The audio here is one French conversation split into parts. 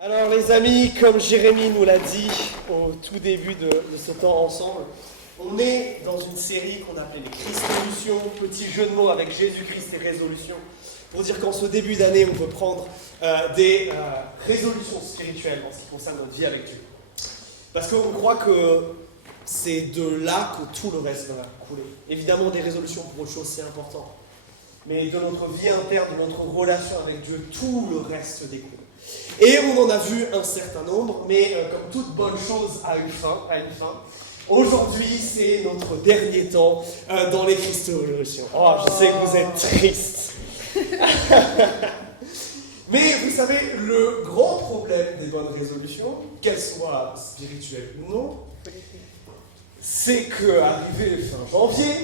Alors les amis, comme Jérémie nous l'a dit au tout début de ce temps ensemble, on est dans une série qu'on appelait les Christolutions, petit jeu de mots avec Jésus-Christ et résolution, pour dire qu'en ce début d'année, on peut prendre des résolutions spirituelles en ce qui concerne notre vie avec Dieu. Parce qu'on croit que c'est de là que tout le reste va couler. Évidemment, des résolutions pour autre chose, c'est important. Mais de notre vie interne, de notre relation avec Dieu, tout le reste découle. Et on en a vu un certain nombre, mais comme toute bonne chose a une fin. Aujourd'hui, c'est notre dernier temps dans les Christolutions. Oh, je sais que vous êtes tristes. Mais vous savez, le grand problème des bonnes résolutions, qu'elles soient spirituelles ou non, c'est qu'arrivé fin janvier,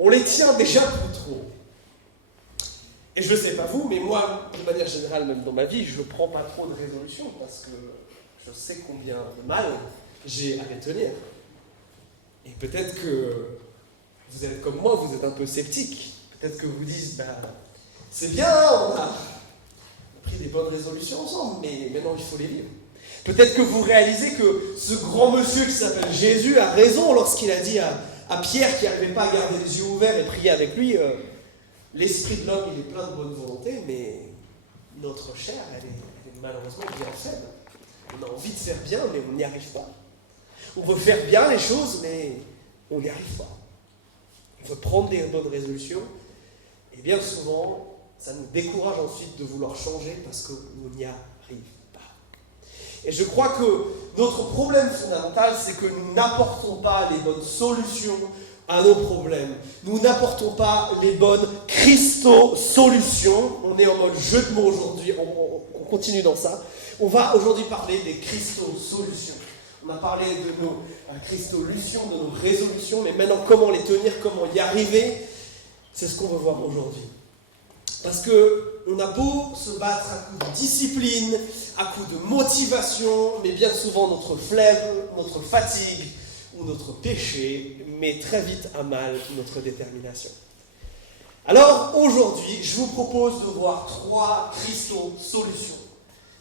on les tient déjà plus trop. Et je ne sais pas vous, mais moi, de manière générale, même dans ma vie, je ne prends pas trop de résolutions parce que je sais combien de mal j'ai à les tenir. Et peut-être que vous êtes comme moi, vous êtes un peu sceptique. Peut-être que vous dites, c'est bien, on a pris des bonnes résolutions ensemble, mais maintenant il faut les vivre. Peut-être que vous réalisez que ce grand monsieur qui s'appelle Jésus a raison lorsqu'il a dit à Pierre qui n'arrivait pas à garder les yeux ouverts et prier avec lui, l'esprit de l'homme il est plein de bonne volonté, mais notre chair elle est malheureusement bien faible. On a envie de faire bien, mais on n'y arrive pas. On veut faire bien les choses, mais on n'y arrive pas. On veut prendre des bonnes résolutions, et bien souvent, ça nous décourage ensuite de vouloir changer parce qu'on n'y arrive pas. Et je crois que notre problème fondamental, c'est que nous n'apportons pas les bonnes solutions à nos problèmes. Nous n'apportons pas les bonnes Christo-solutions. On est en mode jeu de mots aujourd'hui, on continue dans ça. On va aujourd'hui parler des Christo-solutions. On a parlé de nos Christolutions, de nos résolutions, mais maintenant comment les tenir, comment y arriver, c'est ce qu'on veut voir aujourd'hui. Parce qu'on a beau se battre à coups de discipline, à coups de motivation, mais bien souvent notre flemme, notre fatigue ou notre péché met très vite à mal notre détermination. Alors aujourd'hui, je vous propose de voir 3 Christo-solutions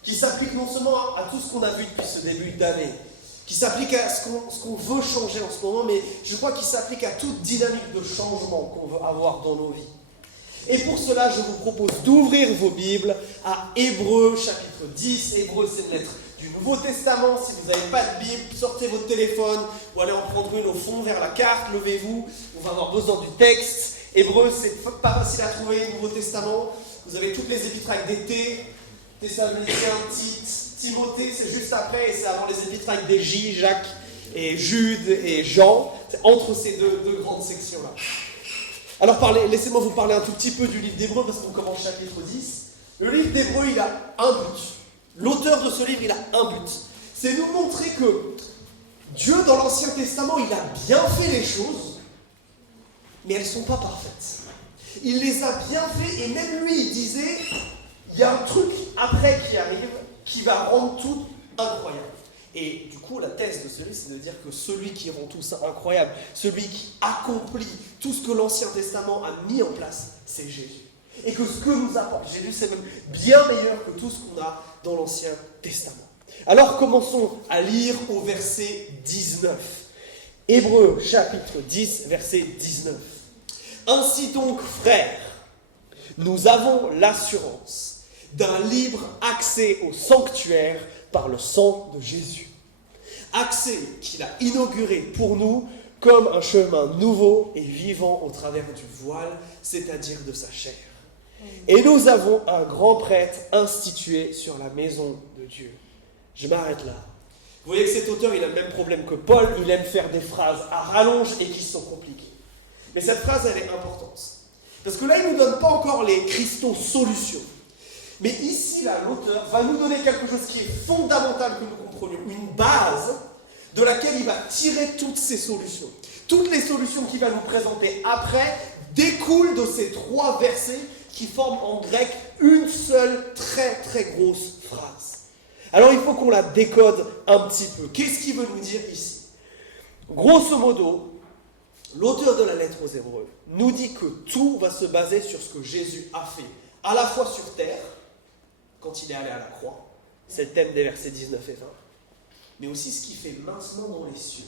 qui s'appliquent non seulement à tout ce qu'on a vu depuis ce début d'année, qui s'appliquent à ce qu'on veut changer en ce moment, mais je crois qu'il s'applique à toute dynamique de changement qu'on veut avoir dans nos vies. Et pour cela, je vous propose d'ouvrir vos Bibles à Hébreux chapitre 10. Hébreux, c'est une lettre du Nouveau Testament. Si vous n'avez pas de Bible, sortez votre téléphone ou allez en prendre une au fond vers la carte, levez-vous, on va avoir besoin du texte. Hébreux, c'est pas facile à trouver, le Nouveau Testament. Vous avez toutes les épîtres avec des T, Thessaloniciens, Tite, Timothée, c'est juste après, et c'est avant les épîtres avec des J, Jacques et Jude et Jean. C'est entre ces deux grandes sections-là. Alors laissez-moi vous parler un tout petit peu du livre d'Hébreux, parce qu'on commence chapitre 10. Le livre d'Hébreux, il a un but. L'auteur de ce livre, il a un but. C'est nous montrer que Dieu, dans l'Ancien Testament, il a bien fait les choses, mais elles ne sont pas parfaites. Il les a bien fait, et même lui, il disait, il y a un truc après qui arrive, qui va rendre tout incroyable. Et du coup, la thèse de ce livre, c'est de dire que celui qui rend tout ça incroyable, celui qui accomplit tout ce que l'Ancien Testament a mis en place, c'est Jésus. Et que ce que nous apporte Jésus, c'est même bien meilleur que tout ce qu'on a dans l'Ancien Testament. Alors, commençons à lire au verset 19. Hébreux, chapitre 10, verset 19. Ainsi donc, frères, nous avons l'assurance d'un libre accès au sanctuaire par le sang de Jésus. Accès qu'il a inauguré pour nous comme un chemin nouveau et vivant au travers du voile, c'est-à-dire de sa chair. Et nous avons un grand prêtre institué sur la maison de Dieu. Je m'arrête là. Vous voyez que cet auteur, il a le même problème que Paul, il aime faire des phrases à rallonge et qui sont compliquées. Mais cette phrase, elle est importante. Parce que là, il ne nous donne pas encore les Christo-solutions. Mais ici, là, l'auteur va nous donner quelque chose qui est fondamental que nous comprenions, une base de laquelle il va tirer toutes ces solutions. Toutes les solutions qu'il va nous présenter après découlent de ces 3 versets qui forment en grec une seule très très grosse phrase. Alors il faut qu'on la décode un petit peu. Qu'est-ce qu'il veut nous dire ici ? Grosso modo, l'auteur de la lettre aux Hébreux nous dit que tout va se baser sur ce que Jésus a fait, à la fois sur terre quand il est allé à la croix. C'est le thème des versets 19 et 20. Mais aussi ce qu'il fait maintenant dans les cieux.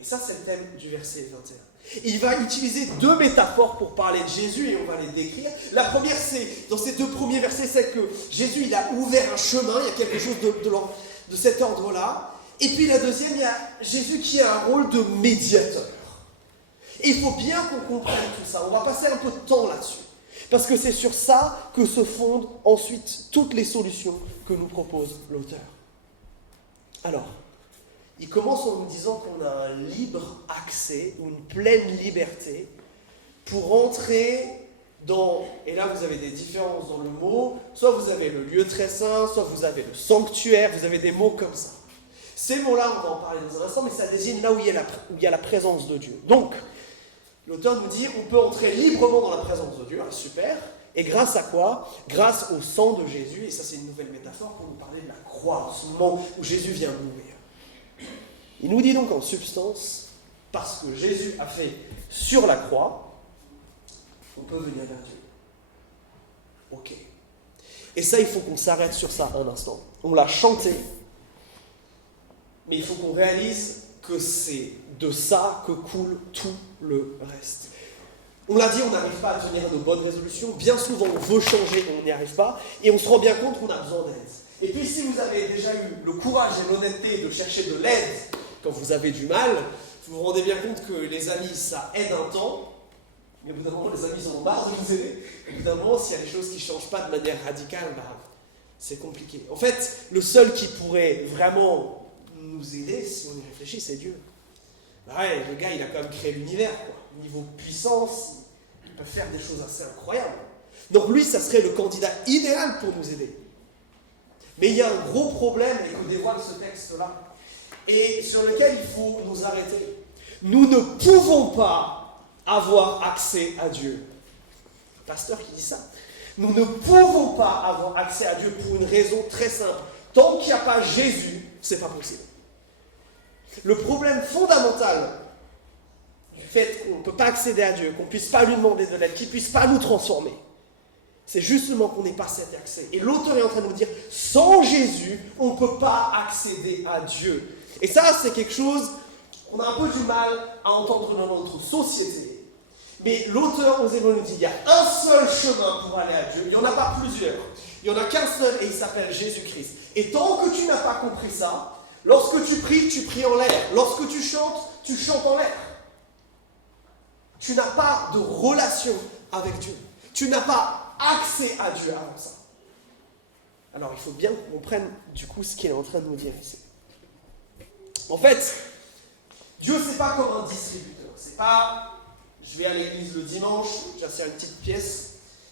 Et ça, c'est le thème du verset 21. Il va utiliser deux métaphores pour parler de Jésus et on va les décrire. La première, c'est, dans ces deux premiers versets, c'est que Jésus, il a ouvert un chemin, il y a quelque chose de cet ordre-là. Et puis la deuxième, il y a Jésus qui a un rôle de médiateur. Et il faut bien qu'on comprenne tout ça. On va passer un peu de temps là-dessus. Parce que c'est sur ça que se fondent ensuite toutes les solutions que nous propose l'auteur. Alors, il commence en nous disant qu'on a un libre accès ou une pleine liberté pour entrer dans, et là vous avez des différences dans le mot, soit vous avez le lieu très saint, soit vous avez le sanctuaire, vous avez des mots comme ça. Ces mots-là, on va en parler dans un instant, mais ça désigne là où il y a la présence de Dieu. Donc, l'auteur nous dit, on peut entrer librement dans la présence de Dieu, hein, super, et grâce à quoi? Grâce au sang de Jésus, et ça c'est une nouvelle métaphore pour nous parler de la croix, ce moment où Jésus vient mourir. Il nous dit donc en substance, parce que Jésus a fait sur la croix, on peut venir vers Dieu. Ok. Et ça, il faut qu'on s'arrête sur ça un instant. On l'a chanté, mais il faut qu'on réalise que c'est de ça que coule tout le reste. On l'a dit, on n'arrive pas à tenir nos bonnes résolutions. Bien souvent, on veut changer, mais on n'y arrive pas. Et on se rend bien compte qu'on a besoin d'aide. Et puis, si vous avez déjà eu le courage et l'honnêteté de chercher de l'aide quand vous avez du mal, vous vous rendez bien compte que les amis, ça aide un temps. Mais au bout d'un moment, les amis en ont marre de vous aider. Au bout d'un moment, s'il y a des choses qui ne changent pas de manière radicale, c'est compliqué. En fait, le seul qui pourrait vraiment nous aider, si on y réfléchit, c'est Dieu. Ouais, le gars, il a quand même créé l'univers, quoi. Niveau puissance, il peut faire des choses assez incroyables. Donc lui, ça serait le candidat idéal pour nous aider. Mais il y a un gros problème et que dévoile ce texte-là, et sur lequel il faut nous arrêter. Nous ne pouvons pas avoir accès à Dieu. Le pasteur qui dit ça. Nous ne pouvons pas avoir accès à Dieu pour une raison très simple. Tant qu'il n'y a pas Jésus, c'est pas possible. Le problème fondamental du fait qu'on ne peut pas accéder à Dieu, qu'on ne puisse pas lui demander de l'aide, qu'il ne puisse pas nous transformer, c'est justement qu'on n'ait pas cet accès. Et l'auteur est en train de nous dire, sans Jésus, on ne peut pas accéder à Dieu. Et ça, c'est quelque chose qu'on a un peu du mal à entendre dans notre société. Mais l'auteur aux Hébreux nous dit, il y a un seul chemin pour aller à Dieu. Il n'y en a pas plusieurs. Il n'y en a qu'un seul et il s'appelle Jésus-Christ. Et tant que tu n'as pas compris ça, lorsque tu pries en l'air. Lorsque tu chantes en l'air. Tu n'as pas de relation avec Dieu. Tu n'as pas accès à Dieu avant ça. Alors il faut bien qu'on comprenne du coup ce qu'il est en train de nous dire ici. En fait, Dieu c'est pas comme un distributeur. C'est pas, je vais à l'église le dimanche, j'insère une petite pièce,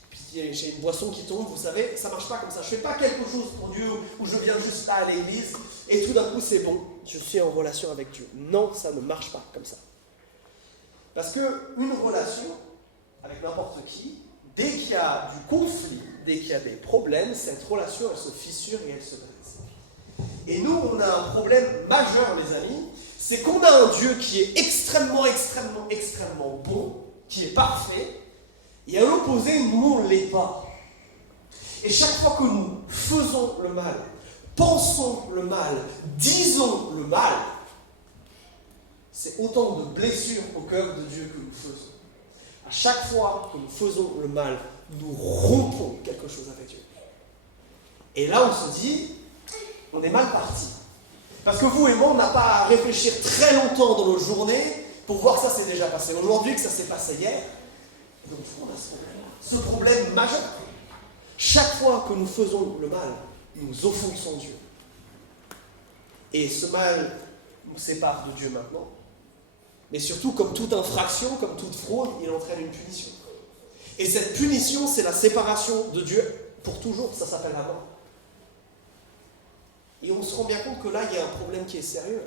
puis j'ai une boisson qui tombe, vous savez, ça marche pas comme ça. Je fais pas quelque chose pour Dieu où je viens juste là à l'église et tout d'un coup c'est bon, je suis en relation avec Dieu. Non, ça ne marche pas comme ça. Parce qu'une relation avec n'importe qui, dès qu'il y a du conflit, dès qu'il y a des problèmes, cette relation elle se fissure et elle se brise. Et nous, on a un problème majeur, les amis, c'est qu'on a un Dieu qui est extrêmement, extrêmement, extrêmement bon, qui est parfait, et à l'opposé, nous, on ne l'est pas. Et chaque fois que nous faisons le mal, pensons le mal, disons le mal, c'est autant de blessures au cœur de Dieu que nous faisons. À chaque fois que nous faisons le mal, nous rompons quelque chose avec Dieu. Et là, on se dit, on est mal parti. Parce que vous et moi, on n'a pas à réfléchir très longtemps dans nos journées pour voir que ça s'est déjà passé aujourd'hui, que ça s'est passé hier. Et donc, on a ce problème majeur. Chaque fois que nous faisons le mal, nous offensons Dieu. Et ce mal nous sépare de Dieu maintenant. Mais surtout, comme toute infraction, comme toute fraude, il entraîne une punition. Et cette punition, c'est la séparation de Dieu pour toujours. Ça s'appelle la mort. Et on se rend bien compte que là, il y a un problème qui est sérieux.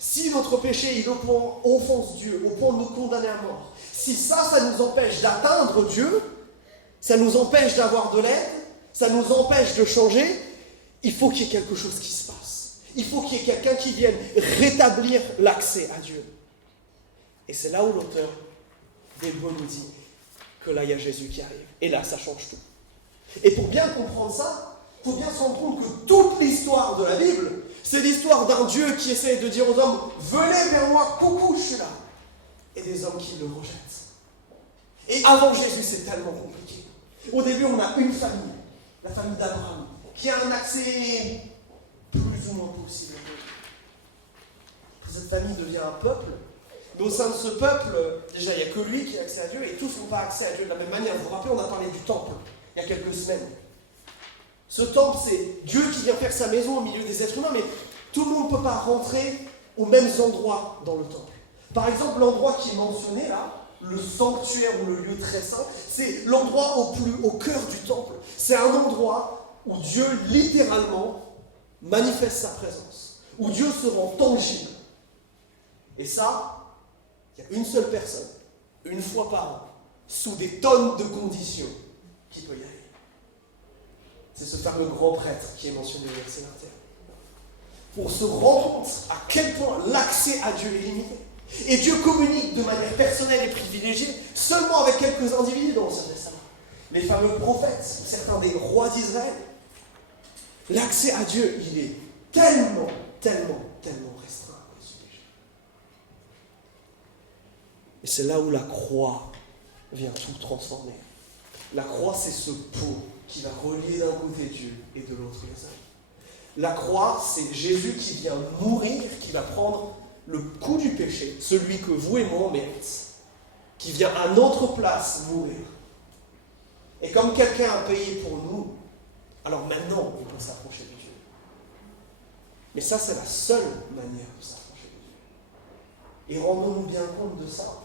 Si notre péché, il offense Dieu au point de nous condamner à mort, si ça nous empêche d'atteindre Dieu, ça nous empêche d'avoir de l'aide, ça nous empêche de changer, il faut qu'il y ait quelque chose qui se passe. Il faut qu'il y ait quelqu'un qui vienne rétablir l'accès à Dieu. Et c'est là où l'auteur d'Hébreux nous dit que là, il y a Jésus qui arrive. Et là, ça change tout. Et pour bien comprendre ça, il faut bien se rendre compte que toute l'histoire de la Bible, c'est l'histoire d'un Dieu qui essaie de dire aux hommes « Venez vers moi, coucou, je suis là !» Et des hommes qui le rejettent. Et avant Jésus, c'est tellement compliqué. Au début, on a une famille, la famille d'Abraham, qui a un accès plus ou moins possible. Cette famille devient un peuple, mais au sein de ce peuple, déjà, il n'y a que lui qui a accès à Dieu, et tous n'ont pas accès à Dieu de la même manière. Vous vous rappelez, on a parlé du temple, il y a quelques semaines. Ce temple, c'est Dieu qui vient faire sa maison au milieu des êtres humains, mais tout le monde ne peut pas rentrer aux mêmes endroits dans le temple. Par exemple, l'endroit qui est mentionné là, le sanctuaire ou le lieu très saint, c'est l'endroit au cœur du temple. C'est un endroit où Dieu littéralement manifeste sa présence, où Dieu se rend tangible. Et ça, il y a une seule personne, une fois par an, sous des tonnes de conditions, qui peut y aller. C'est ce fameux grand prêtre qui est mentionné au verset 21. On se rend compte à quel point l'accès à Dieu est limité. Et Dieu communique de manière personnelle et privilégiée seulement avec quelques individus dans l'Ancien Testament. Les fameux prophètes, certains des rois d'Israël. L'accès à Dieu, il est tellement restreint à cause du péché. Et c'est là où la croix vient tout transformer. La croix, c'est ce pont qui va relier d'un côté Dieu et de l'autre les hommes. La croix, c'est Jésus qui vient mourir, qui va prendre le coût du péché, celui que vous et moi on mérite, qui vient à notre place mourir. Et comme quelqu'un a payé pour nous, alors maintenant on peut s'approcher de Dieu. Mais ça, c'est la seule manière de s'approcher de Dieu. Et rendons-nous bien compte de ça.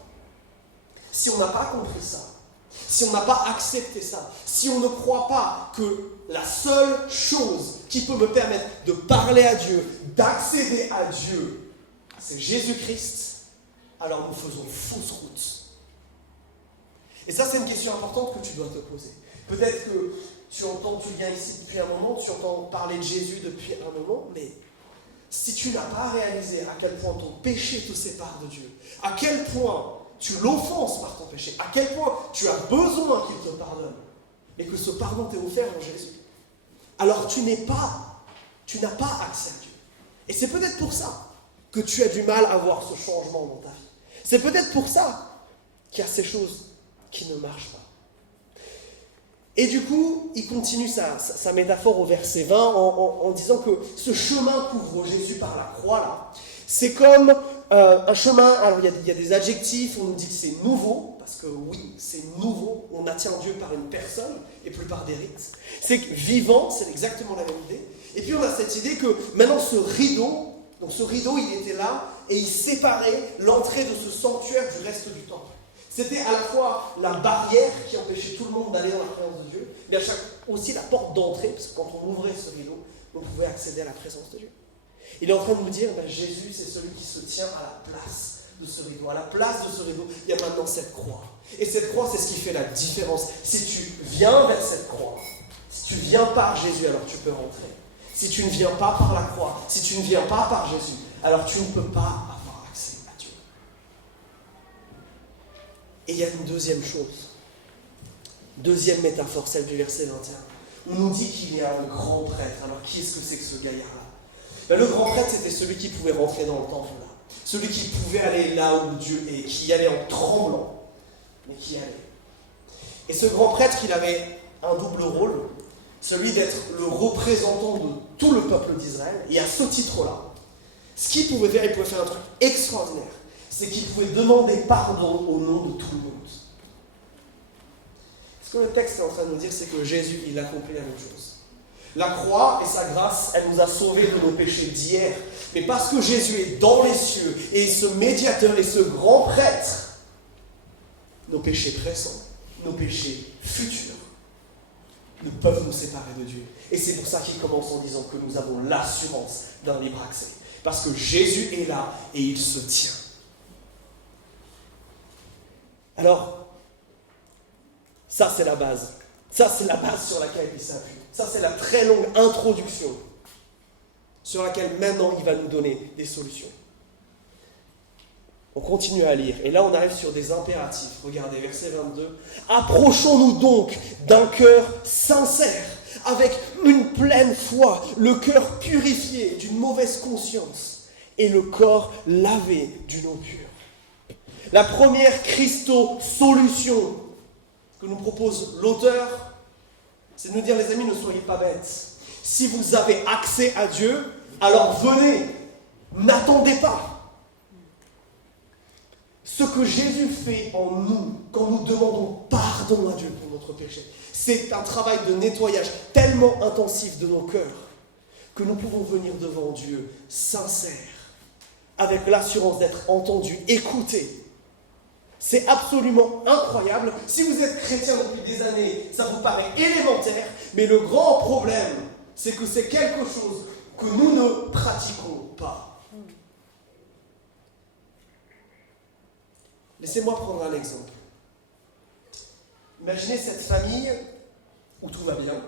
Si on n'a pas compris ça, si on n'a pas accepté ça, si on ne croit pas que la seule chose qui peut me permettre de parler à Dieu, d'accéder à Dieu, c'est Jésus-Christ, alors nous faisons fausse route. Et ça, c'est une question importante que tu dois te poser. Peut-être que tu viens ici depuis un moment, tu entends parler de Jésus depuis un moment, mais si tu n'as pas réalisé à quel point ton péché te sépare de Dieu, à quel point tu l'offenses par ton péché, à quel point tu as besoin qu'il te pardonne, et que ce pardon t'est offert en Jésus, alors tu n'as pas accès à Dieu. Et c'est peut-être pour ça que tu as du mal à voir ce changement dans ta vie. C'est peut-être pour ça qu'il y a ces choses qui ne marchent pas. Et du coup, il continue sa métaphore au verset 20 en disant que ce chemin qu'ouvre Jésus par la croix, là, c'est comme un chemin, alors il y a des adjectifs, on nous dit que c'est nouveau, parce que oui, c'est nouveau, on attire Dieu par une personne et plus par des rites. C'est vivant, c'est exactement la même idée. Et puis on a cette idée que maintenant ce rideau, donc ce rideau, il était là et il séparait l'entrée de ce sanctuaire du reste du temple. C'était à la fois la barrière qui empêchait tout le monde d'aller dans la présence de Dieu, mais aussi la porte d'entrée, parce que quand on ouvrait ce rideau, on pouvait accéder à la présence de Dieu. Il est en train de nous dire, Jésus, c'est celui qui se tient à la place de ce rideau. À la place de ce rideau, il y a maintenant cette croix. Et cette croix, c'est ce qui fait la différence. Si tu viens vers cette croix, si tu viens par Jésus, alors tu peux rentrer. Si tu ne viens pas par la croix, si tu ne viens pas par Jésus, alors tu ne peux pas avoir accès à Dieu. Et il y a une deuxième chose, deuxième métaphore, celle du verset 21. On nous dit qu'il y a un grand prêtre. Alors qui est-ce que c'est que ce gaillard-là ? Le grand prêtre, c'était celui qui pouvait rentrer dans le temple là. Celui qui pouvait aller là où Dieu est, qui y allait en tremblant, mais qui y allait. Et ce grand prêtre, il avait un double rôle, celui d'être le représentant de tout le peuple d'Israël. Et à ce titre-là, ce qu'il pouvait faire, il pouvait faire un truc extraordinaire. C'est qu'il pouvait demander pardon au nom de tout le monde. Ce que le texte est en train de nous dire, c'est que Jésus, il accomplit la même chose. La croix et sa grâce, elle nous a sauvés de nos péchés d'hier. Mais parce que Jésus est dans les cieux et ce médiateur et ce grand prêtre, nos péchés présents, nos péchés futurs, ne peuvent nous séparer de Dieu. Et c'est pour ça qu'il commence en disant que nous avons l'assurance d'un libre accès. Parce que Jésus est là et il se tient. Alors, ça c'est la base. Ça c'est la base sur laquelle il s'appuie. Ça c'est la très longue introduction sur laquelle maintenant il va nous donner des solutions. On continue à lire. Et là, on arrive sur des impératifs. Regardez, verset 22. Approchons-nous donc d'un cœur sincère, avec une pleine foi, le cœur purifié d'une mauvaise conscience et le corps lavé d'une eau pure. La première Christo-solution que nous propose l'auteur, c'est de nous dire, les amis, ne soyez pas bêtes. Si vous avez accès à Dieu, alors venez, n'attendez pas. Ce que Jésus fait en nous, quand nous demandons pardon à Dieu pour notre péché, c'est un travail de nettoyage tellement intensif de nos cœurs que nous pouvons venir devant Dieu sincères, avec l'assurance d'être entendus, écoutés. C'est absolument incroyable. Si vous êtes chrétien depuis des années, ça vous paraît élémentaire, mais le grand problème, c'est que c'est quelque chose que nous ne pratiquons pas. Laissez-moi prendre un exemple. Imaginez cette famille où tout va bien,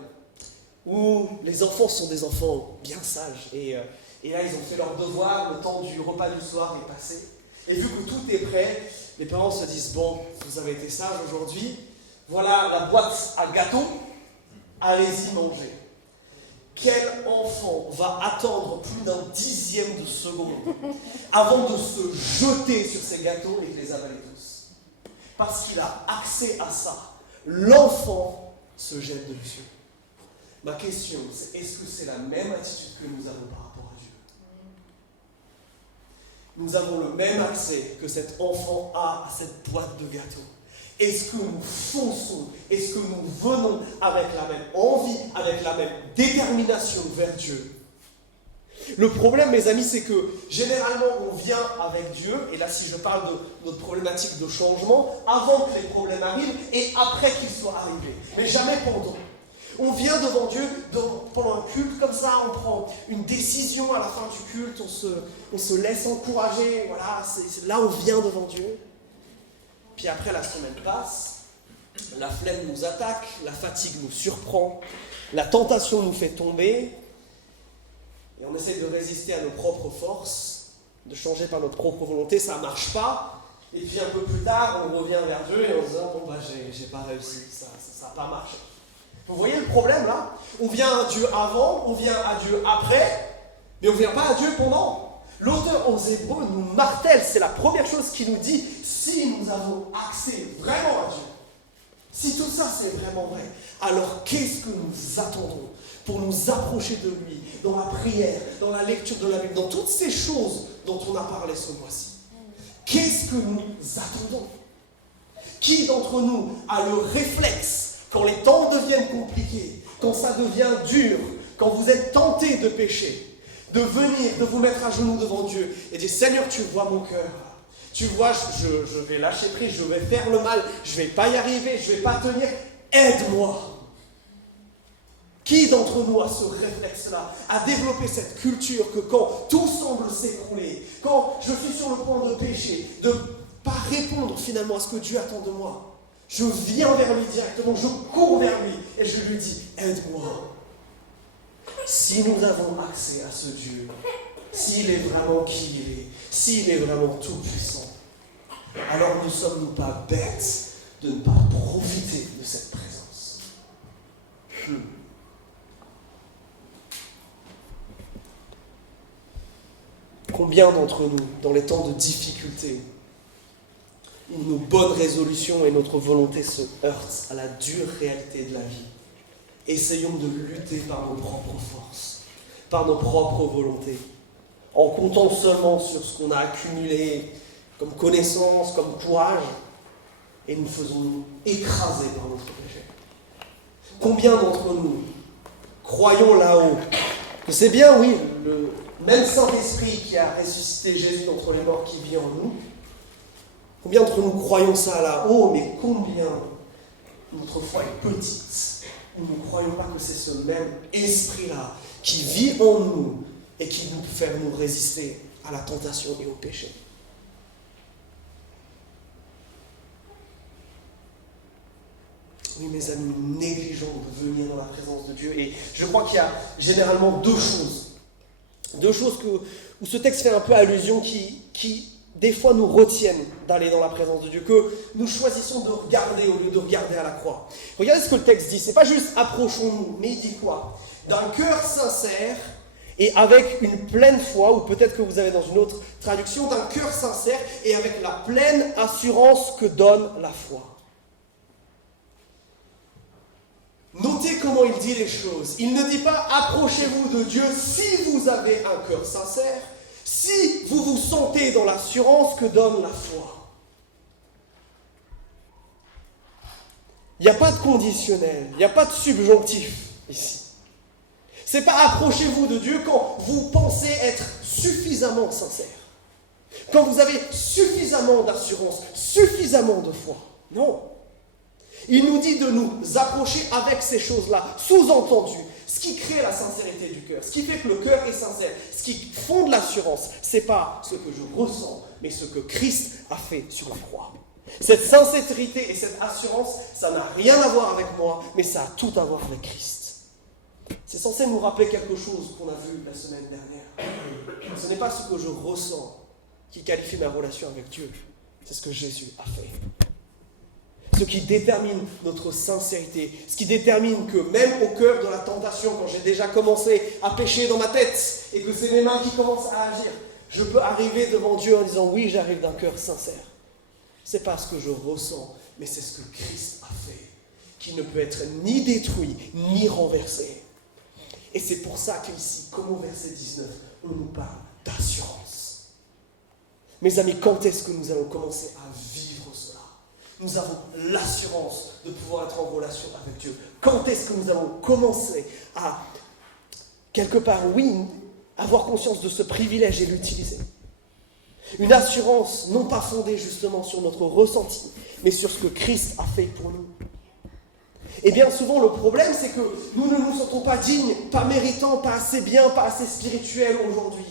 où les enfants sont des enfants bien sages, et là ils ont fait leur devoir, le temps du repas du soir est passé, et vu que tout est prêt, les parents se disent, bon, vous avez été sages aujourd'hui, voilà la boîte à gâteaux, allez-y manger. Quel enfant va attendre plus d'un dixième de seconde avant de se jeter sur ces gâteaux et de les avaler tous? Parce qu'il a accès à ça. L'enfant se jette dessus. Ma question, c'est est-ce que c'est la même attitude que nous avons par rapport à Dieu? Nous avons le même accès que cet enfant a à cette boîte de gâteaux. Est-ce que nous fonçons, est-ce que nous venons avec la même envie, avec la même détermination vers Dieu? Le problème, mes amis, c'est que généralement on vient avec Dieu, et là si je parle de notre problématique de changement, avant que les problèmes arrivent et après qu'ils soient arrivés, mais jamais pendant. On vient devant Dieu pendant un culte comme ça, on prend une décision à la fin du culte, on se laisse encourager, voilà, c'est là on vient devant Dieu. Puis après, la semaine passe, la flemme nous attaque, la fatigue nous surprend, la tentation nous fait tomber, et on essaie de résister à nos propres forces, de changer par notre propre volonté, ça ne marche pas, et puis un peu plus tard, on revient vers Dieu et on se dit, bon, j'ai pas réussi, ça n'a pas marché. Vous voyez le problème là? On vient à Dieu avant, on vient à Dieu après, mais on ne vient pas à Dieu pendant. L'auteur aux Hébreux nous martèle, c'est la première chose qu'il nous dit, si nous avons accès vraiment à Dieu, si tout ça c'est vraiment vrai, alors qu'est-ce que nous attendons pour nous approcher de lui, dans la prière, dans la lecture de la Bible, dans toutes ces choses dont on a parlé ce mois-ci? Qu'est-ce que nous attendons? Qui d'entre nous a le réflexe, quand les temps deviennent compliqués, quand ça devient dur, quand vous êtes tenté de pécher, de venir, de vous mettre à genoux devant Dieu et dire, Seigneur, tu vois mon cœur. Tu vois, je vais lâcher prise, je vais faire le mal, je ne vais pas y arriver, je ne vais pas tenir. Aide-moi. Qui d'entre nous a ce réflexe-là, a développé cette culture que quand tout semble s'écrouler, quand je suis sur le point de pécher, de ne pas répondre finalement à ce que Dieu attend de moi, je viens vers lui directement, je cours vers lui et je lui dis, aide-moi. Si nous avons accès à ce Dieu, s'il est vraiment qui il est, s'il est vraiment tout-puissant, alors ne sommes-nous pas bêtes de ne pas profiter de cette présence? Combien d'entre nous, dans les temps de difficulté, où nos bonnes résolutions et notre volonté se heurtent à la dure réalité de la vie, essayons de lutter par nos propres forces, par nos propres volontés, en comptant seulement sur ce qu'on a accumulé comme connaissance, comme courage, et nous faisons écraser par notre péché. Combien d'entre nous croyons là-haut que c'est bien, oui, le même Saint-Esprit qui a ressuscité Jésus d'entre les morts qui vit en nous? Combien d'entre nous croyons ça là-haut, mais combien notre foi est petite? Nous ne croyons pas que c'est ce même esprit-là qui vit en nous et qui nous fait nous résister à la tentation et au péché. Oui, mes amis, nous négligeons de venir dans la présence de Dieu. Et je crois qu'il y a généralement deux choses où ce texte fait un peu allusion qui des fois, nous retiennent d'aller dans la présence de Dieu, que nous choisissons de regarder au lieu de regarder à la croix. Regardez ce que le texte dit. C'est pas juste approchons-nous, mais il dit quoi? D'un cœur sincère et avec une pleine foi, ou peut-être que vous avez dans une autre traduction, d'un cœur sincère et avec la pleine assurance que donne la foi. Notez comment il dit les choses. Il ne dit pas approchez-vous de Dieu si vous avez un cœur sincère, si vous vous sentez dans l'assurance que donne la foi. Il n'y a pas de conditionnel, il n'y a pas de subjonctif ici. C'est pas approchez-vous de Dieu quand vous pensez être suffisamment sincère, quand vous avez suffisamment d'assurance, suffisamment de foi. Non. Il nous dit de nous approcher avec ces choses-là, sous-entendu. Ce qui crée la sincérité du cœur, ce qui fait que le cœur est sincère, ce qui fonde l'assurance, ce n'est pas ce que je ressens, mais ce que Christ a fait sur la croix. Cette sincérité et cette assurance, ça n'a rien à voir avec moi, mais ça a tout à voir avec Christ. C'est censé nous rappeler quelque chose qu'on a vu la semaine dernière. Ce n'est pas ce que je ressens qui qualifie ma relation avec Dieu, c'est ce que Jésus a fait. Ce qui détermine notre sincérité, ce qui détermine que même au cœur de la tentation, quand j'ai déjà commencé à pécher dans ma tête et que c'est mes mains qui commencent à agir, je peux arriver devant Dieu en disant oui, j'arrive d'un cœur sincère. Ce n'est pas ce que je ressens, mais c'est ce que Christ a fait, qui ne peut être ni détruit, ni renversé. Et c'est pour ça qu'ici, comme au verset 19, on nous parle d'assurance. Mes amis, quand est-ce que nous allons commencer à vivre cela? Nous avons l'assurance de pouvoir être en relation avec Dieu. Quand est-ce que nous allons commencer à, quelque part, oui, avoir conscience de ce privilège et l'utiliser? Une assurance non pas fondée justement sur notre ressenti, mais sur ce que Christ a fait pour nous. Et bien souvent, le problème, c'est que nous ne nous sentons pas dignes, pas méritants, pas assez bien, pas assez spirituels aujourd'hui.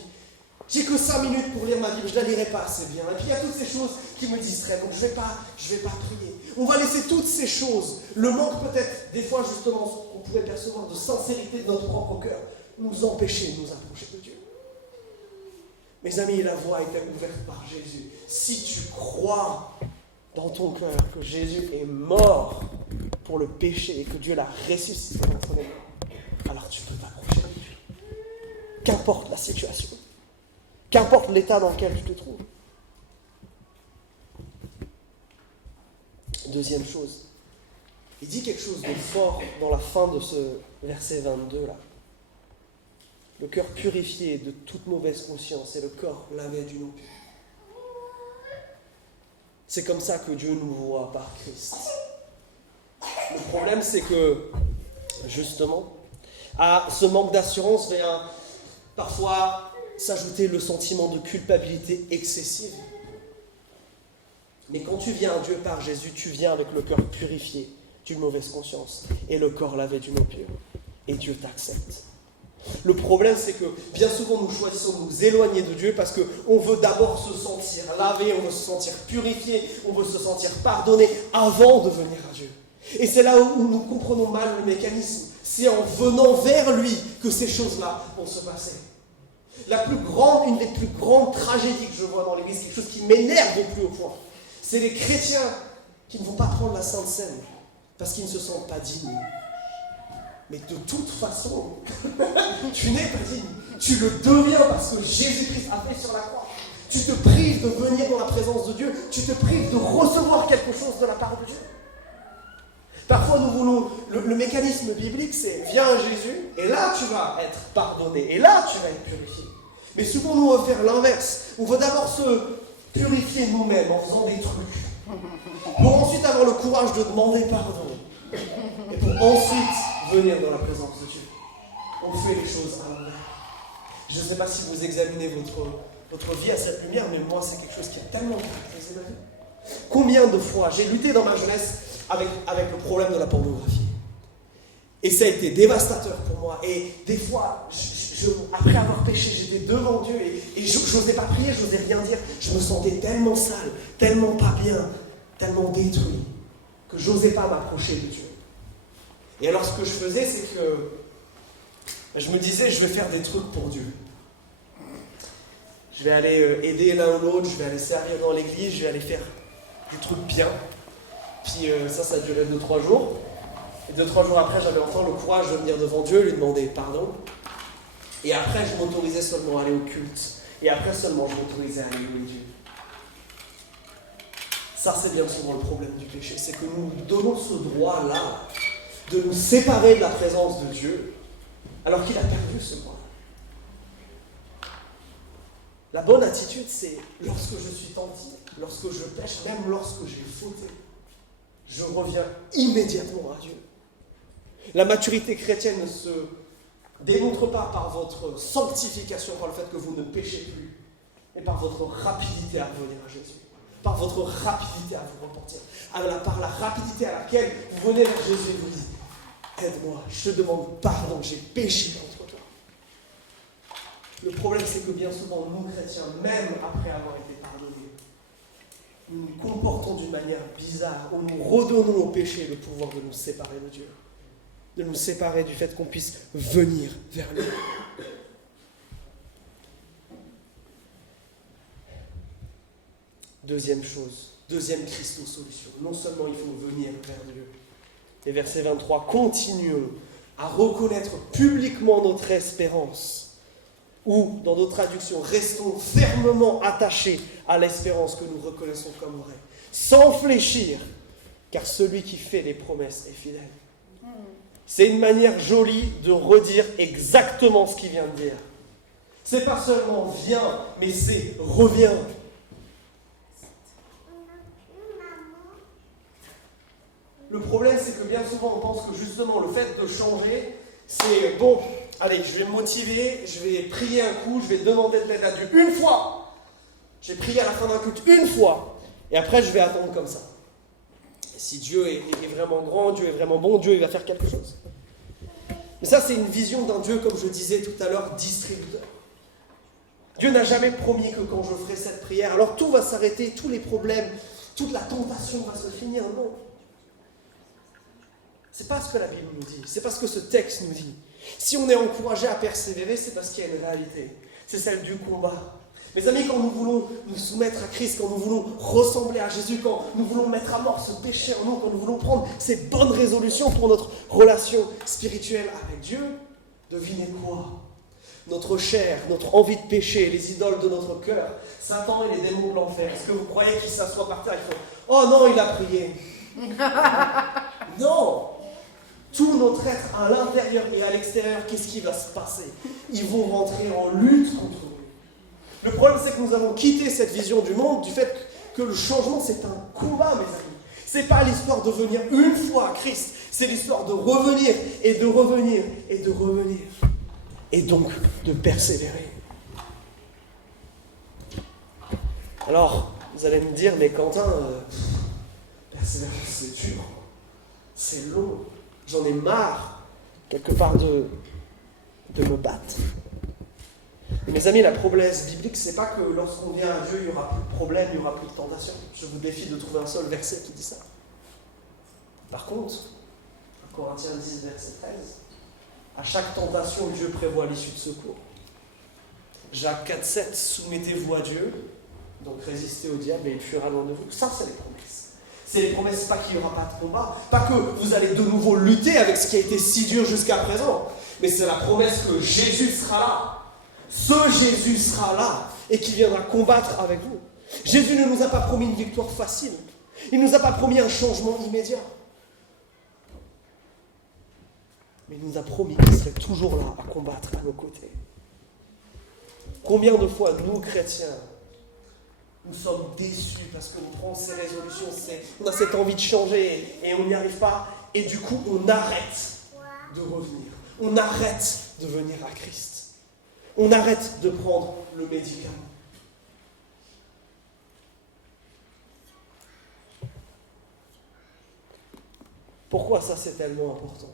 J'ai que 5 minutes pour lire ma Bible, je ne la lirai pas assez bien. Et puis il y a toutes ces choses qui me distraient, donc je vais pas prier. On va laisser toutes ces choses, le manque peut-être, des fois justement, qu'on pourrait percevoir de sincérité de notre propre cœur, nous empêcher de nous approcher de Dieu. Mes amis, la voie était ouverte par Jésus. Si tu crois dans ton cœur que Jésus est mort pour le péché et que Dieu l'a ressuscité dans son âme, alors tu peux t'approcher de lui. Qu'importe la situation, qu'importe l'état dans lequel tu te trouves. Deuxième chose, il dit quelque chose de fort dans la fin de ce verset 22 là. Le cœur purifié de toute mauvaise conscience et le corps lavé d'une eau pure. C'est comme ça que Dieu nous voit par Christ. Le problème, c'est que, justement, à ce manque d'assurance vient parfois s'ajouter le sentiment de culpabilité excessive. Mais quand tu viens à Dieu par Jésus, tu viens avec le cœur purifié d'une mauvaise conscience et le corps lavé d'une eau pure. Et Dieu t'accepte. Le problème, c'est que bien souvent, nous choisissons de nous éloigner de Dieu parce qu'on veut d'abord se sentir lavé, on veut se sentir purifié, on veut se sentir pardonné avant de venir à Dieu. Et c'est là où nous comprenons mal le mécanisme. C'est en venant vers lui que ces choses-là vont se passer. Une des plus grandes tragédies que je vois dans l'Église, quelque chose qui m'énerve au plus haut point, c'est les chrétiens qui ne vont pas prendre la Sainte Seine parce qu'ils ne se sentent pas dignes. Mais de toute façon, tu n'es pas digne. Tu le deviens parce que Jésus-Christ a fait sur la croix. Tu te prives de venir dans la présence de Dieu. Tu te prives de recevoir quelque chose de la part de Dieu. Parfois, nous voulons... Le mécanisme biblique, c'est viens à Jésus, et là, tu vas être pardonné. Et là, tu vas être purifié. Mais souvent, nous, on veut faire l'inverse. On veut d'abord se purifier nous-mêmes en faisant des trucs. Pour ensuite avoir le courage de demander pardon. Et pour ensuite venir dans la présence de Dieu. On fait les choses à l'envers. Je ne sais pas si vous examinez votre vie à cette lumière, mais moi, c'est quelque chose qui a tellement caractérisé ma vie. Combien de fois j'ai lutté dans ma jeunesse avec le problème de la pornographie. Et ça a été dévastateur pour moi. Et des fois, après avoir péché, j'étais devant Dieu et je n'osais pas prier, je n'osais rien dire. Je me sentais tellement sale, tellement pas bien, tellement détruit, que je n'osais pas m'approcher de Dieu. Et alors ce que je faisais, c'est que je me disais, je vais faire des trucs pour Dieu. Je vais aller aider l'un ou l'autre, je vais aller servir dans l'église, je vais aller faire du truc bien. Puis ça a duré 2-3 jours. Et 2-3 jours après, j'avais enfin le courage de venir devant Dieu, lui demander pardon. Et après, je m'autorisais seulement à aller au culte. Et après seulement, je m'autorisais à aller louer Dieu. Ça, c'est bien souvent le problème du péché. C'est que nous donnons ce droit-là de nous séparer de la présence de Dieu, alors qu'il a perdu ce droit. La bonne attitude, c'est lorsque je suis tenté, lorsque je pêche, même lorsque j'ai fauté, je reviens immédiatement à Dieu. La maturité chrétienne ne se démontre pas par votre sanctification, par le fait que vous ne péchez plus, mais par votre rapidité à revenir à Jésus, par votre rapidité à vous repentir, par la rapidité à laquelle vous venez vers Jésus et vous dites « Aide-moi, je te demande pardon, j'ai péché contre toi. » Le problème, c'est que bien souvent, nous chrétiens, même après avoir été pardonnés, nous nous comportons d'une manière bizarre, où nous redonnons au péché le pouvoir de nous séparer de Dieu, de nous séparer du fait qu'on puisse venir vers lui. Deuxième chose, deuxième Christo-solution. Non seulement il faut venir vers Dieu. Et verset 23, continuons à reconnaître publiquement notre espérance. Ou, dans d'autres traductions, restons fermement attachés à l'espérance que nous reconnaissons comme vraie, sans fléchir, car celui qui fait les promesses est fidèle. C'est une manière jolie de redire exactement ce qu'il vient de dire. C'est pas seulement viens, mais c'est reviens. Le problème, c'est que bien souvent, on pense que justement, le fait de changer, c'est bon, allez, je vais me motiver, je vais prier un coup, je vais demander de l'aide à Dieu une fois. J'ai prié à la fin d'un culte une fois, et après, je vais attendre comme ça. Et si Dieu est vraiment grand, Dieu est vraiment bon, Dieu il va faire quelque chose. Mais ça, c'est une vision d'un Dieu, comme je disais tout à l'heure, distributeur. Dieu n'a jamais promis que quand je ferai cette prière, alors tout va s'arrêter, tous les problèmes, toute la tentation va se finir. Non. C'est pas ce que la Bible nous dit, c'est pas ce que ce texte nous dit. Si on est encouragé à persévérer, c'est parce qu'il y a une réalité. C'est celle du combat. Mes amis, quand nous voulons nous soumettre à Christ, quand nous voulons ressembler à Jésus, quand nous voulons mettre à mort ce péché en nous, quand nous voulons prendre ces bonnes résolutions pour notre relation spirituelle avec Dieu, devinez quoi ? Notre chair, notre envie de pécher, les idoles de notre cœur, Satan et les démons de l'enfer, est-ce que vous croyez qu'ils s'assoient par terre et font « Oh non, il a prié !» Non. Tout notre être à l'intérieur et à l'extérieur, qu'est-ce qui va se passer ? Ils vont rentrer en lutte contre nous. Le problème, c'est que nous avons quitté cette vision du monde, du fait que le changement, c'est un combat, mes amis. C'est pas l'histoire de venir une fois à Christ, c'est l'histoire de revenir et de revenir et de revenir. Et donc, de persévérer. Alors, vous allez me dire, mais Quentin, persévérer, c'est dur, c'est long. J'en ai marre, quelque part, de me battre. Et mes amis, la promesse biblique, c'est pas que lorsqu'on vient à Dieu, il n'y aura plus de problème, il n'y aura plus de tentation. Je vous défie de trouver un seul verset qui dit ça. Par contre, Corinthiens 10, verset 13, à chaque tentation, Dieu prévoit l'issue de secours. Jacques 4, 7, soumettez-vous à Dieu, donc résistez au diable et il fuira loin de vous. Ça, c'est les promesses. C'est les promesses, pas qu'il n'y aura pas de combat, pas que vous allez de nouveau lutter avec ce qui a été si dur jusqu'à présent, mais c'est la promesse que Jésus sera là. Ce Jésus sera là et qui viendra combattre avec vous. Jésus ne nous a pas promis une victoire facile. Il ne nous a pas promis un changement immédiat. Mais il nous a promis qu'il serait toujours là à combattre à nos côtés. Combien de fois, nous, chrétiens, nous sommes déçus parce que nous prenons ces résolutions, on a cette envie de changer et on n'y arrive pas. Et du coup, on arrête de revenir. On arrête de venir à Christ. On arrête de prendre le médicament. Pourquoi ça, c'est tellement important ?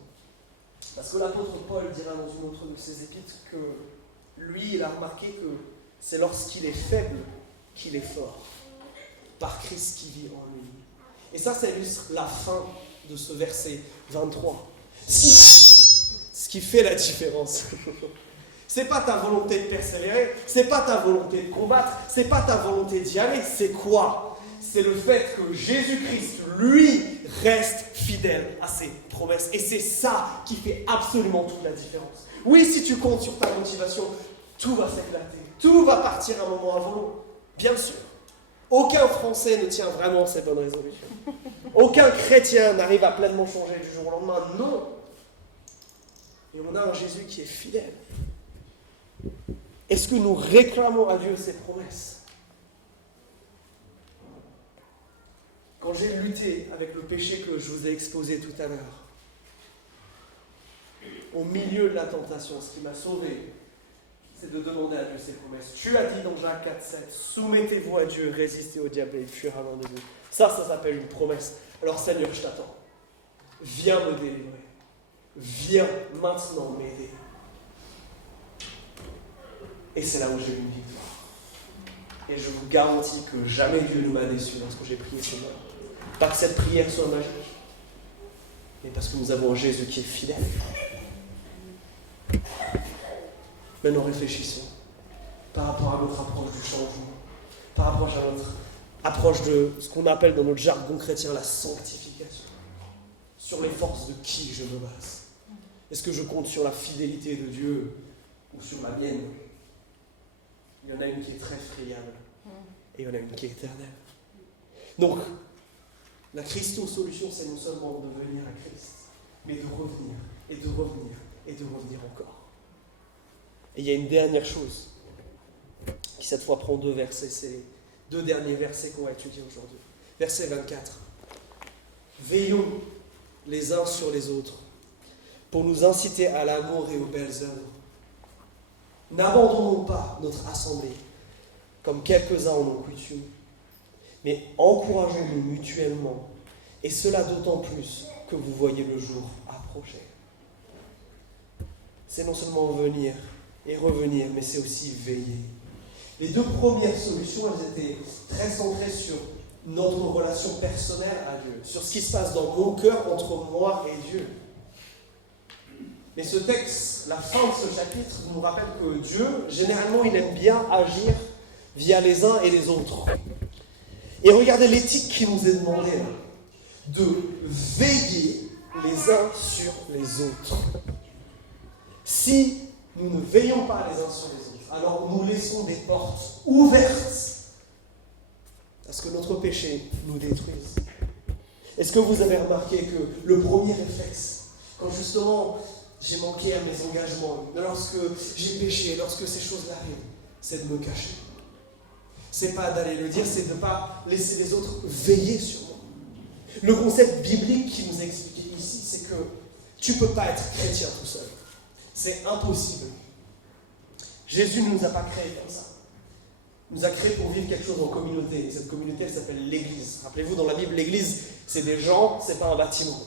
Parce que l'apôtre Paul dira dans une autre de ses épîtres que lui, il a remarqué que c'est lorsqu'il est faible qu'il est fort, par Christ qui vit en lui. Et ça illustre la fin de ce verset 23. Ce qui fait la différence, C'est pas ta volonté de persévérer, c'est pas ta volonté de combattre, c'est pas ta volonté d'y aller, c'est quoi? C'est le fait que Jésus-Christ, lui, reste fidèle à ses promesses. Et c'est ça qui fait absolument toute la différence. Oui, si tu comptes sur ta motivation, tout va s'éclater, tout va partir un moment avant l'autre. Bien sûr. Aucun Français ne tient vraiment ses bonnes résolutions. Aucun chrétien n'arrive à pleinement changer du jour au lendemain. Non. Et on a un Jésus qui est fidèle. Est-ce que nous réclamons à Dieu ses promesses? Quand j'ai lutté avec le péché que je vous ai exposé tout à l'heure, au milieu de la tentation, ce qui m'a sauvé, c'est de demander à Dieu ses promesses. Tu as dit dans Jacques 4,7, soumettez-vous à Dieu, résistez au diable et il fuira loin de vous. Ça s'appelle une promesse. Alors Seigneur, je t'attends. Viens me délivrer. Viens maintenant m'aider. Et c'est là où j'ai eu une victoire. Et je vous garantis que jamais Dieu ne m'a déçu lorsque j'ai prié ce matin. Pas que cette prière soit magique, mais parce que nous avons un Jésus qui est fidèle. Maintenant, réfléchissons par rapport à notre approche du changement, par rapport à notre approche de ce qu'on appelle dans notre jargon chrétien la sanctification. Sur les forces de qui je me base? Est-ce que je compte sur la fidélité de Dieu ou sur la mienne? Il y en a une qui est très friable et il y en a une qui est éternelle. Donc, la Christo-solution, c'est non seulement de venir à Christ, mais de revenir, et de revenir, et de revenir encore. Et il y a une dernière chose, qui cette fois prend 2 versets, c'est les 2 derniers versets qu'on va étudier aujourd'hui. Verset 24. Veillons les uns sur les autres, pour nous inciter à l'amour et aux belles œuvres. N'abandonnons pas notre assemblée, comme quelques-uns en ont coutume, mais encourageons-nous mutuellement, et cela d'autant plus que vous voyez le jour approcher. C'est non seulement venir et revenir, mais c'est aussi veiller. Les 2 premières solutions, elles étaient très centrées sur notre relation personnelle à Dieu, sur ce qui se passe dans mon cœur entre moi et Dieu. Mais ce texte, la fin de ce chapitre, nous rappelle que Dieu, généralement, il aime bien agir via les uns et les autres. Et regardez l'éthique qui nous est demandée là, de veiller les uns sur les autres. Si nous ne veillons pas les uns sur les autres, alors nous laissons des portes ouvertes à ce que notre péché nous détruise. Est-ce que vous avez remarqué que le premier réflexe, quand justement j'ai manqué à mes engagements, lorsque j'ai péché, lorsque ces choses-là arrivent, c'est de me cacher. C'est pas d'aller le dire, c'est de ne pas laisser les autres veiller sur moi. Le concept biblique qui nous est expliqué ici, c'est que tu ne peux pas être chrétien tout seul. C'est impossible. Jésus ne nous a pas créés comme ça. Il nous a créés pour vivre quelque chose en communauté. Et cette communauté, elle s'appelle l'Église. Rappelez-vous, dans la Bible, l'Église, c'est des gens, c'est pas un bâtiment.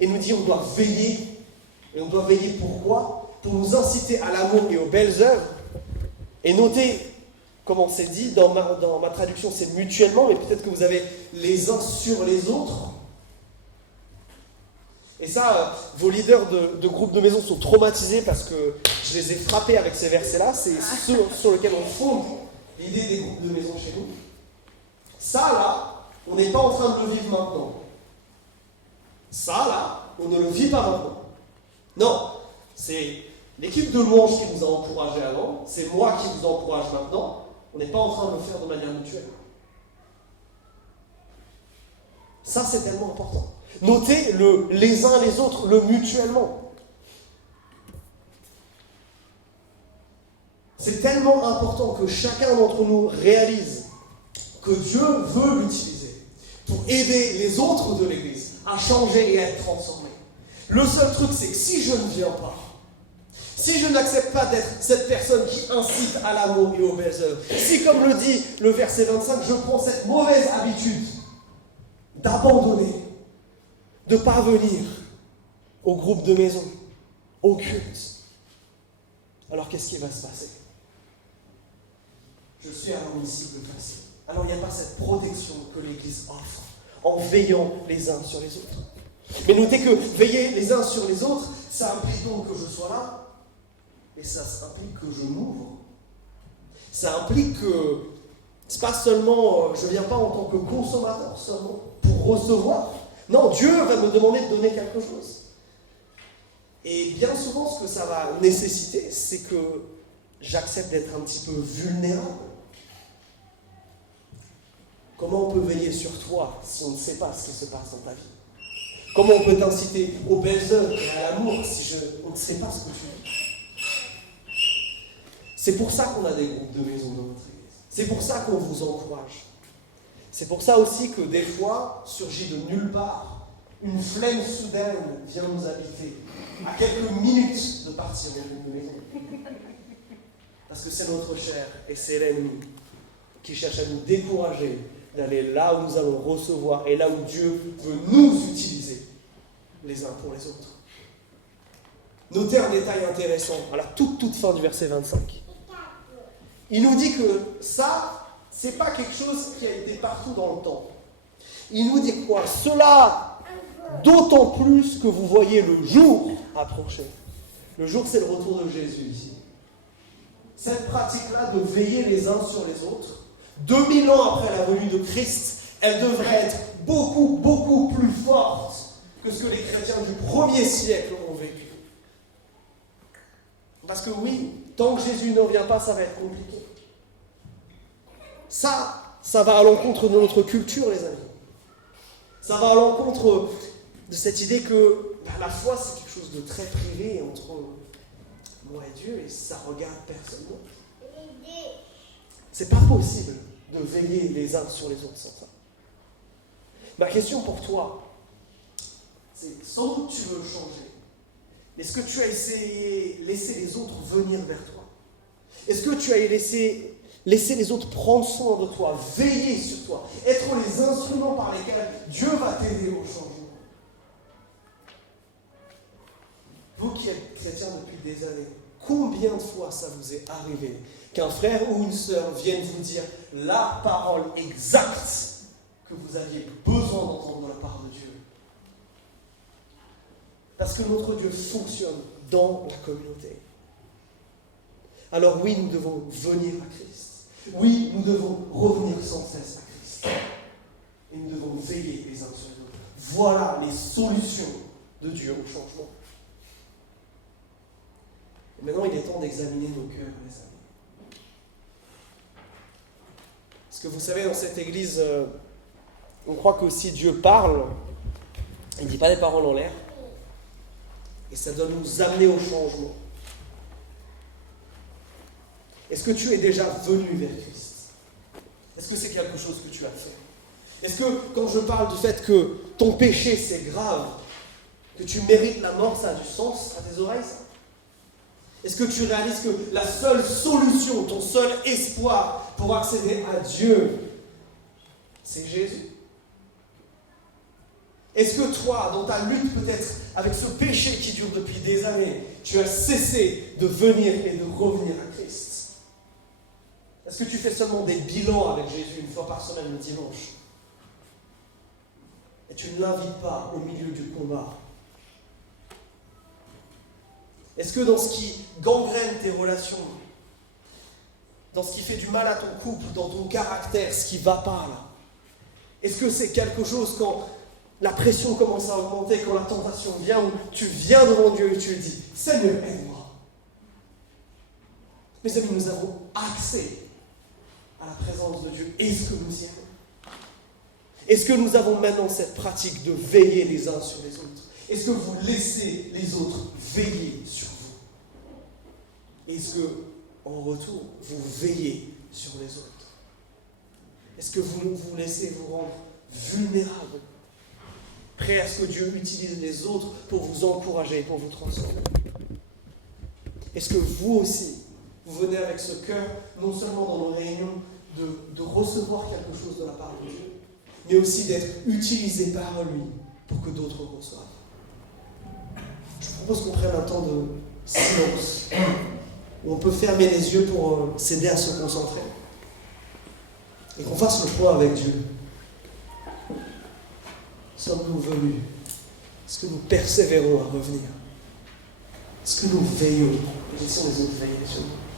Et nous dit, on doit veiller. Et on doit veiller pourquoi? Pour nous inciter à l'amour et aux belles œuvres. Et notez, comment c'est dit, dans ma traduction, c'est mutuellement, mais peut-être que vous avez les uns sur les autres. Et ça, vos leaders de groupes de maison sont traumatisés parce que je les ai frappés avec ces versets-là. C'est ceux sur lesquels on fonde l'idée des groupes de maison chez nous. Ça, là, on n'est pas en train de le vivre maintenant. Ça, là, on ne le vit pas maintenant. Non, c'est l'équipe de louange qui nous a encouragés avant, c'est moi qui vous encourage maintenant. On n'est pas en train de le faire de manière mutuelle. Ça, c'est tellement important. Notez les uns les autres, le mutuellement. C'est tellement important que chacun d'entre nous réalise que Dieu veut l'utiliser pour aider les autres de l'Église à changer et à être transformés. Le seul truc, c'est que si je ne viens pas, si je n'accepte pas d'être cette personne qui incite à l'amour et aux belles œuvres, si, comme le dit le verset 25, je prends cette mauvaise habitude d'abandonner, de ne pas venir au groupe de maison, au culte, alors qu'est-ce qui va se passer? Je suis un disciple classé. Alors il n'y a pas cette protection que l'Église offre en veillant les uns sur les autres. Mais notez que veiller les uns sur les autres, ça implique donc que je sois là, Et ça implique que je m'ouvre. Ça implique que c'est pas seulement, je ne viens pas en tant que consommateur seulement pour recevoir. Non, Dieu va me demander de donner quelque chose. Et bien souvent, ce que ça va nécessiter, c'est que j'accepte d'être un petit peu vulnérable. Comment on peut veiller sur toi si on ne sait pas ce qui se passe dans ta vie? Comment on peut t'inciter aux belles œuvres et à l'amour si on ne sait pas ce que tu vis? C'est pour ça qu'on a des groupes de maison dans notre église. C'est pour ça qu'on vous encourage. C'est pour ça aussi que des fois, surgit de nulle part, une flemme soudaine vient nous habiter, à quelques minutes de partir d'un groupe de maison. Parce que c'est notre chair et c'est l'ennemi qui cherche à nous décourager d'aller là où nous allons recevoir et là où Dieu veut nous utiliser les uns pour les autres. Notez un détail intéressant à la toute fin du verset 25. Il nous dit que ça, c'est pas quelque chose qui a été partout dans le temps. Il nous dit quoi? Cela, d'autant plus que vous voyez le jour approcher. Le jour, c'est le retour de Jésus ici. Cette pratique-là de veiller les uns sur les autres, 2000 ans après la venue de Christ, elle devrait être beaucoup plus forte que ce que les chrétiens du 1er siècle ont vécu. Parce que oui, tant que Jésus ne revient pas, ça va être compliqué. Ça va à l'encontre de notre culture, les amis. Ça va à l'encontre de cette idée que la foi, c'est quelque chose de très privé entre moi et Dieu, et ça regarde personne d'autre. C'est pas possible de veiller les uns sur les autres sans ça. Ma question pour toi, c'est sans doute tu veux changer. Est-ce que tu as essayé de laisser les autres venir vers toi? Est-ce que tu as laissé les autres prendre soin de toi, veiller sur toi, être les instruments par lesquels Dieu va t'aider au changement? Vous qui êtes chrétiens depuis des années, combien de fois ça vous est arrivé qu'un frère ou une sœur vienne vous dire la parole exacte que vous aviez besoin d'entendre de la part de Dieu? Parce que notre Dieu fonctionne dans la communauté. Alors oui, nous devons venir à Christ. Oui, nous devons revenir sans cesse à Christ. Et nous devons veiller les uns sur les autres. Voilà les solutions de Dieu au changement. Et maintenant, il est temps d'examiner nos cœurs, les amis. Parce que vous savez, dans cette église, on croit que si Dieu parle, il ne dit pas des paroles en l'air. Et ça doit nous amener au changement. Est-ce que tu es déjà venu vers Christ? Est-ce que c'est quelque chose que tu as fait? Est-ce que quand je parle du fait que ton péché c'est grave, que tu mérites la mort, ça a du sens à tes oreilles, ça? Est-ce que tu réalises que la seule solution, ton seul espoir pour accéder à Dieu, c'est Jésus? Est-ce que toi, dans ta lutte peut-être avec ce péché qui dure depuis des années, tu as cessé de venir et de revenir à Christ? Est-ce que tu fais seulement des bilans avec Jésus une fois par semaine le dimanche? Et tu ne l'invites pas au milieu du combat? Est-ce que dans ce qui gangrène tes relations, dans ce qui fait du mal à ton couple, dans ton caractère, ce qui ne va pas là, est-ce que c'est quelque chose quand la pression commence à augmenter, quand la tentation vient, où tu viens devant Dieu et tu lui dis « Seigneur, aide-moi ». Mes amis, nous avons accès à la présence de Dieu. Est-ce que nous y allons? Est-ce que nous avons maintenant cette pratique de veiller les uns sur les autres? Est-ce que vous laissez les autres veiller sur vous? Est-ce que, en retour, vous veillez sur les autres? Est-ce que vous vous laissez vous rendre vulnérable, prêt à ce que Dieu utilise les autres pour vous encourager, pour vous transformer? Est-ce que vous aussi, vous venez avec ce cœur, non seulement dans nos réunions, de recevoir quelque chose de la part de Dieu, mais aussi d'être utilisé par lui pour que d'autres reçoivent? Je vous propose qu'on prenne un temps de silence, où on peut fermer les yeux pour s'aider à se concentrer, et qu'on fasse le point avec Dieu. Sommes-nous venus? Est-ce que nous persévérons à revenir? Est-ce que nous veillons et laissons les autres veiller sur nous?